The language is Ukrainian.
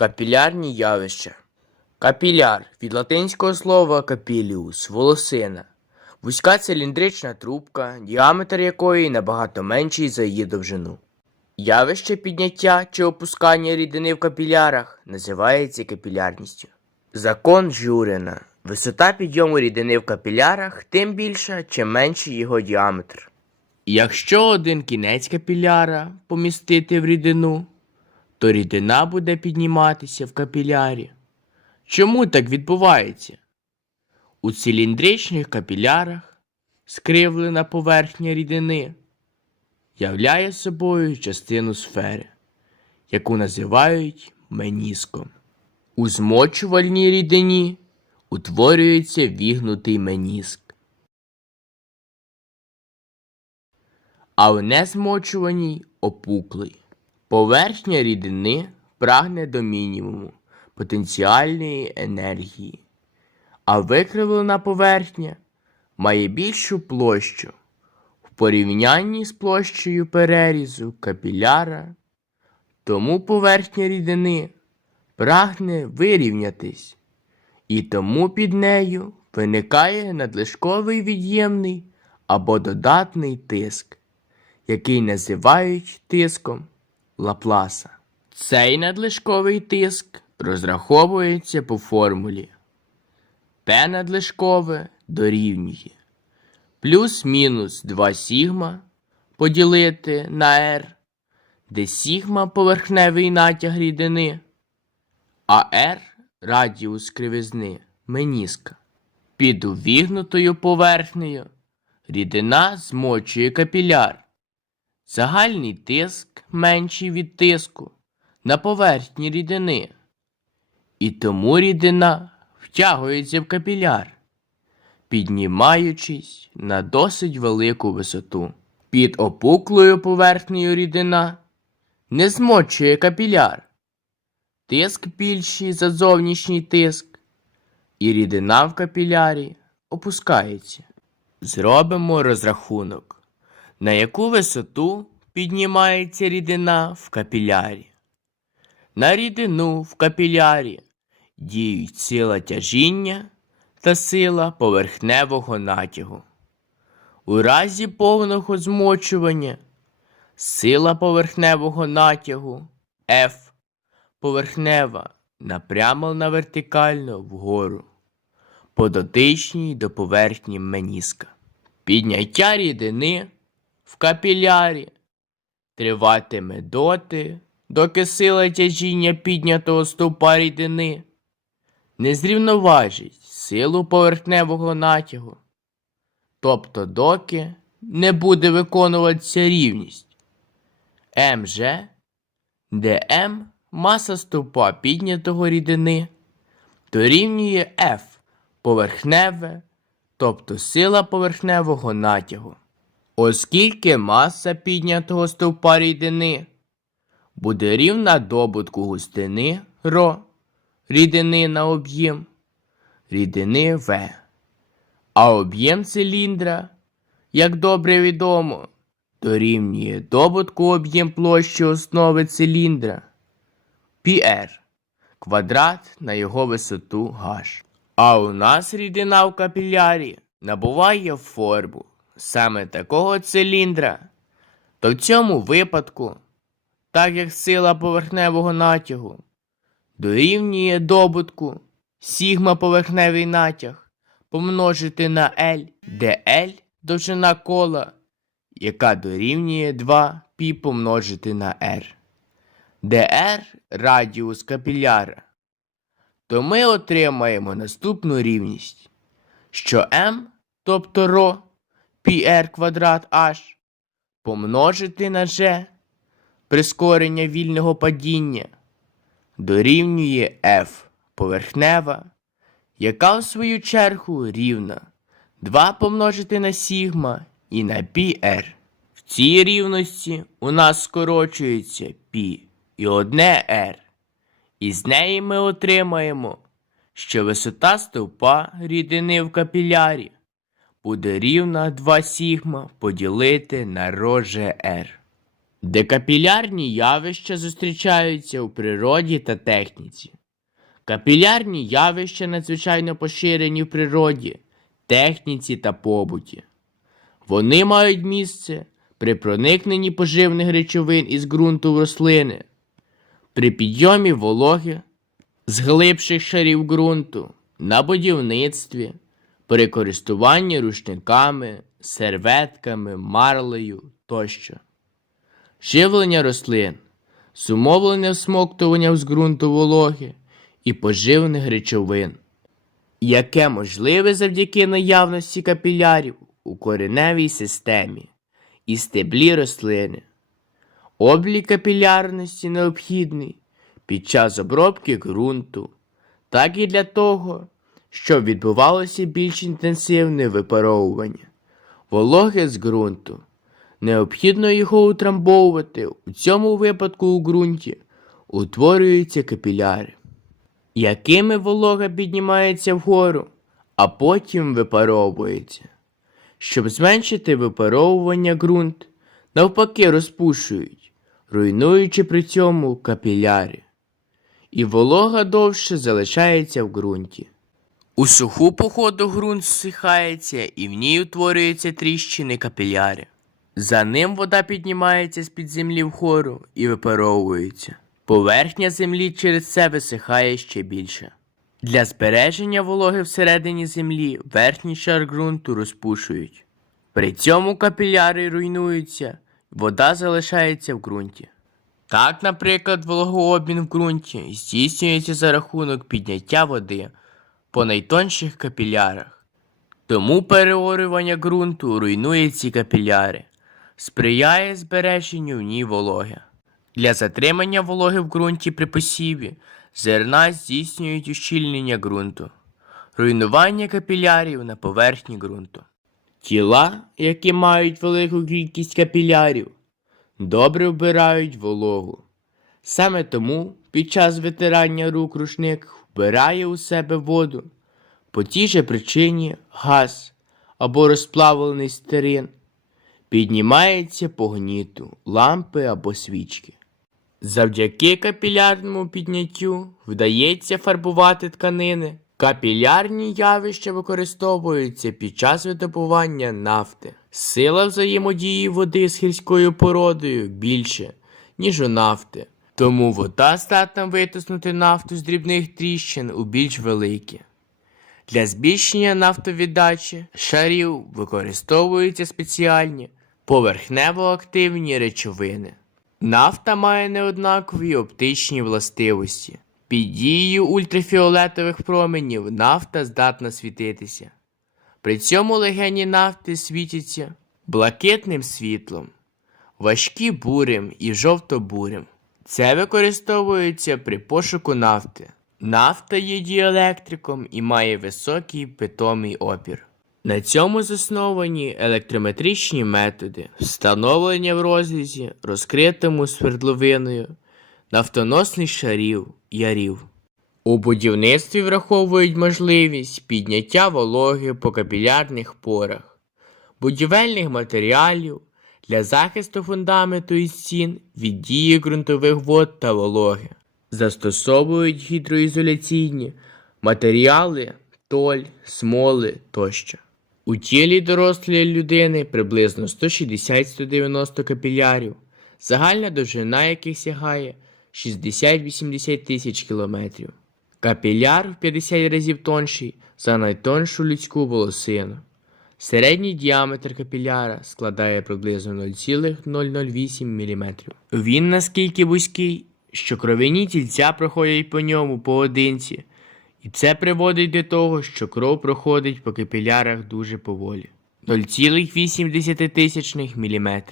Капілярні явища. Капіляр від латинського слова капіліус волосина. Вузька циліндрична трубка, діаметр якої набагато менший за її довжину. Явище підняття чи опускання рідини в капілярах називається капілярністю. Закон Журина. Висота підйому рідини в капілярах тим більша, чим менший його діаметр. Якщо один кінець капіляра помістити в рідину, то рідина буде підніматися в капілярі. Чому так відбувається? У циліндричних капілярах скривлена поверхня рідини являє собою частину сфери, яку називають меніском. У змочувальній рідині утворюється вігнутий меніск. а в незмочуваній опуклий. Поверхня рідини прагне до мінімуму потенціальної енергії, а викривлена поверхня має більшу площу в порівнянні з площею перерізу капіляра, тому поверхня рідини прагне вирівнятись, і тому під нею виникає надлишковий від'ємний або додатний тиск який називають тиском Лапласа. Цей надлишковий тиск розраховується по формулі P надлишкове дорівнює плюс-мінус 2 сігма поділити на R, де сігма поверхневий натяг рідини, а R радіус кривизни меніска. Під увігнутою поверхнею рідина змочує капіляр. Загальний тиск менший від тиску на поверхні рідини, і тому рідина втягується в капіляр, піднімаючись на досить велику висоту. Під опуклою поверхнею рідина не змочує капіляр, тиск більший за зовнішній тиск, і рідина в капілярі опускається. Зробимо розрахунок на яку висоту піднімається рідина в капілярі. На рідину в капілярі діють сила тяжіння та сила поверхневого натягу. У разі повного змочування сила поверхневого натягу F поверхнева напрямлена вертикально вгору, по дотичній до поверхні меніска. Підняття рідини в капілярі. Триватиме доти, доки сила тяжіння піднятого стовпа рідини не зрівноважить силу поверхневого натягу, тобто доки не буде виконуватися рівність. МЖ, де М маса стовпа піднятого рідини дорівнює F поверхневе, тобто сила поверхневого натягу. Оскільки маса піднятого стовпа рідини буде рівна добутку густини ро рідини на об'єм рідини В, а об'єм циліндра, як добре відомо, дорівнює добутку об'єм площі основи циліндра πr квадрат на його висоту h. А у нас рідина в капілярі набуває форму саме такого циліндра, то в цьому випадку, так як сила поверхневого натягу дорівнює добутку сігма поверхневий натяг помножити на L, де L довжина кола, яка дорівнює 2 π помножити на R, де R радіус капіляра, то ми отримаємо наступну рівність, що m, тобто ρ, πr квадрат h помножити на g прискорення вільного падіння дорівнює f поверхнева, яка у свою чергу рівна 2 помножити на сігма і на πr. В цій рівності у нас скорочується π і одне r. І з неї ми отримаємо, що висота стовпа рідини в капілярі буде рівна 2 сігма поділити на ρ R. Декапілярні явища зустрічаються у природі та техніці. Капілярні явища надзвичайно поширені в природі, техніці та побуті. Вони мають місце при проникненні поживних речовин із ґрунту в рослини, при підйомі вологи з глибших шарів ґрунту, на будівництві, при користуванні рушниками, серветками, марлею тощо. Живлення рослин, зумовлення всмоктування з ґрунту вологи і поживних речовин, яке можливе завдяки наявності капілярів у кореневій системі і стеблі рослини. Облік капілярності необхідний під час обробки ґрунту, так і для того, щоб відбувалося більш інтенсивне випаровування вологи з ґрунту. Необхідно його утрамбовувати. У цьому випадку у ґрунті утворюються капіляри, якими волога піднімається вгору, а потім випаровується. Щоб зменшити випаровування ґрунт, навпаки розпушують, руйнуючи при цьому капіляри. І волога довше залишається в ґрунті. У суху походу ґрунт зсихається і в ній утворюються тріщини капіляри. За ним вода піднімається з-під землі вгору і випаровується. Поверхня землі через це висихає ще більше. Для збереження вологи всередині землі верхній шар ґрунту розпушують. При цьому капіляри руйнуються, вода залишається в ґрунті. Так, наприклад, вологообмін в ґрунті здійснюється за рахунок підняття води по найтонших капілярах. Тому переорювання ґрунту руйнує ці капіляри, сприяє збереженню в ній вологи. Для затримання вологи в ґрунті при посіві зерна здійснюють ущільнення ґрунту, руйнування капілярів на поверхні ґрунту. Тіла, які мають велику кількість капілярів, добре вбирають вологу. Саме тому під час витирання рук рушник вбирає у себе воду. По тій же причині газ або розплавлений стерин піднімається по гніту лампи або свічки. Завдяки капілярному підняттю вдається фарбувати тканини. Капілярні явища використовуються під час видобування нафти. Сила взаємодії води з гірською породою більше, ніж у нафти. Тому вода здатна витиснути нафту з дрібних тріщин у більш великі. Для збільшення нафтовіддачі шарів використовуються спеціальні поверхнево-активні речовини. Нафта має неоднакові оптичні властивості. Під дією ультрафіолетових променів нафта здатна світитися. При цьому легені нафти світяться блакитним світлом, важкі бурим і жовто-бурим. Це використовується при пошуку нафти. Нафта є діелектриком і має високий питомий опір. На цьому засновані електрометричні методи встановлення в розрізі, розкритому свердловиною, нафтоносних шарів, ярів. У будівництві враховують можливість підняття вологи по капілярних порах, будівельних матеріалів для захисту фундаменту і стін від дії ґрунтових вод та вологи. Застосовують гідроізоляційні матеріали, толь, смоли тощо. У тілі дорослої людини приблизно 160-190 капілярів, загальна довжина яких сягає 60-80 тисяч кілометрів. Капіляр в 50 разів тонший за найтоншу людську волосину. Середній діаметр капіляра складає приблизно 0,008 мм. Він наскільки вузький, що кров'яні тільця проходять по ньому поодинці, і це приводить до того, що кров проходить по капілярах дуже поволі. 0,8 мм.